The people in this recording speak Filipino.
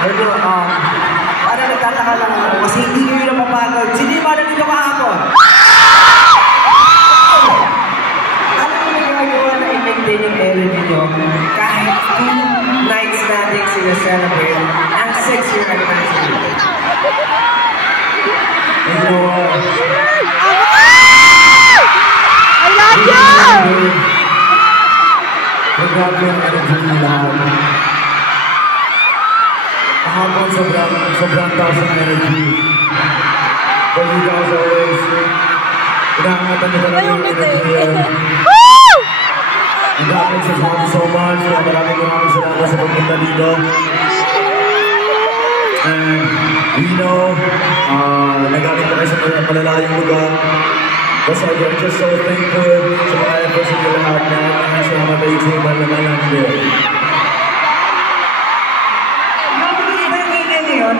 Ano, parang nagtataka lang ako kasi hindi nyo napapagod. Sino yung parang dito kahapon? Ano yung nagagawa na i-maintain yung energy nyo kahit 2 nights natin sinaselebrate ang 6-year anniversary? You know what? I love you! Grabe ang energy nila. Kahapon sobrang taas ang energy. But you guys always, inaangatan nyo talaga yung energy yan. And that makes us happy so much. Maraming salamat sa pagpunta dito. And we know, nagaling na kayo sa malalayong lugar. Basta I'm just so thankful sa mga efforts nyo lahat na salamat na YouTube at naman lang din. Iba yung ingay ngayon.